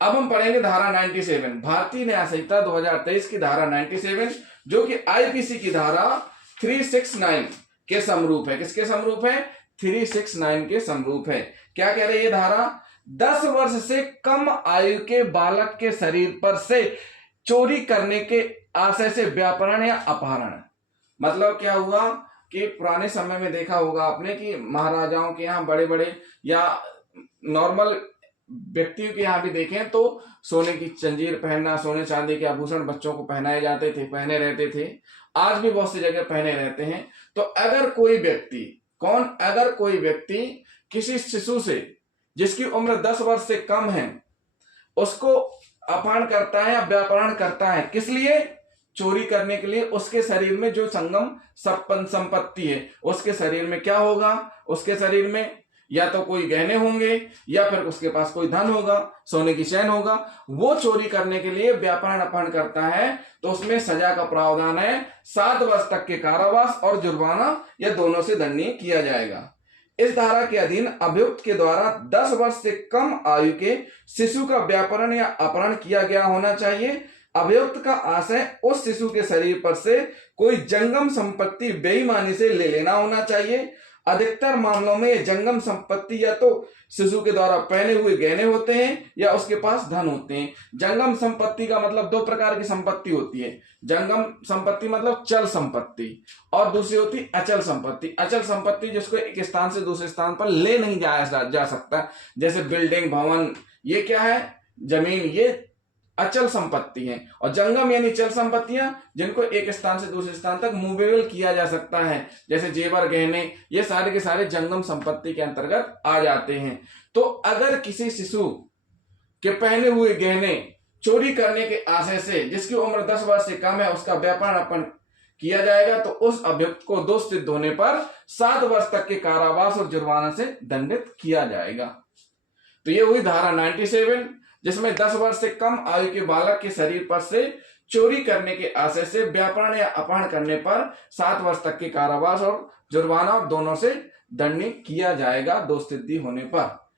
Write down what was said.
अब हम पढ़ेंगे धारा 97, भारतीय न्याय संहिता 2023 की धारा 97, जो कि आईपीसी की धारा 369 के समरूप है। किसके समरूप है? 369 के समरूप है। क्या कह रही है धारा? 10 वर्ष से कम आयु के बालक के शरीर पर से चोरी करने के आशय से व्यापहरण या अपहरण। मतलब क्या हुआ कि पुराने समय में देखा होगा आपने कि महाराजाओं के यहाँ बड़े बड़े या नॉर्मल व्यक्तियों के यहाँ भी देखें तो सोने की जंजीर पहनना, सोने चांदी के आभूषण बच्चों को पहनाए जाते थे, पहने रहते थे। आज भी बहुत सी जगह पहने रहते हैं। तो अगर कोई व्यक्ति किसी शिशु से जिसकी उम्र 10 वर्ष से कम है उसको अपहरण करता है या व्यापहरण करता है, किस लिए? चोरी करने के लिए। उसके शरीर में जो संगम संपत्ति है उसके शरीर में क्या होगा? उसके शरीर में या तो कोई गहने होंगे या फिर उसके पास कोई धन होगा, सोने की चैन होगा। वो चोरी करने के लिए व्यापहरण अपहरण करता है तो उसमें सजा का प्रावधान है 7 वर्ष तक के कारावास और जुर्माना या दोनों से दंडनीय किया जाएगा। इस धारा के अधीन अभियुक्त के द्वारा 10 वर्ष से कम आयु के शिशु का व्यापहरण या अपहरण किया गया होना चाहिए। अभियुक्त का आशय उस शिशु के शरीर पर से कोई जंगम संपत्ति बेईमानी से ले लेना होना चाहिए। अधिकतर मामलों में ये जंगम संपत्ति या तो शिशु के द्वारा पहने हुए गहने होते हैं या उसके पास धन होते हैं। जंगम संपत्ति का मतलब 2 प्रकार की संपत्ति होती है। जंगम संपत्ति मतलब चल संपत्ति और दूसरी होती अचल संपत्ति। अचल संपत्ति जिसको एक स्थान से दूसरे स्थान पर ले नहीं जाया जा सकता, जैसे बिल्डिंग, भवन, ये क्या है? जमीन, ये अचल संपत्ति है। और जंगम यानी चल संपत्तियां जिनको एक स्थान से दूसरे स्थान तक मूवेबल किया जा सकता है, जैसे जेवर, गहने, ये सारे के सारे जंगम संपत्ति के अंतर्गत आ जाते हैं। तो अगर किसी शिशु के पहने हुए गहने चोरी करने के आशय से जिसकी उम्र 10 वर्ष से कम है उसका व्यापहरण अपहरण किया जाएगा तो उस अभियुक्त को दोष सिद्ध होने पर 7 वर्ष तक के कारावास और जुर्माना से दंडित किया जाएगा। तो ये हुई धारा 97, जिसमें 10 वर्ष से कम आयु के बालक के शरीर पर से चोरी करने के आशय से व्यापहरण या अपहरण करने पर 7 वर्ष तक के कारावास और जुर्माना और दोनों से दंडनीय किया जाएगा दोष सिद्धि होने पर।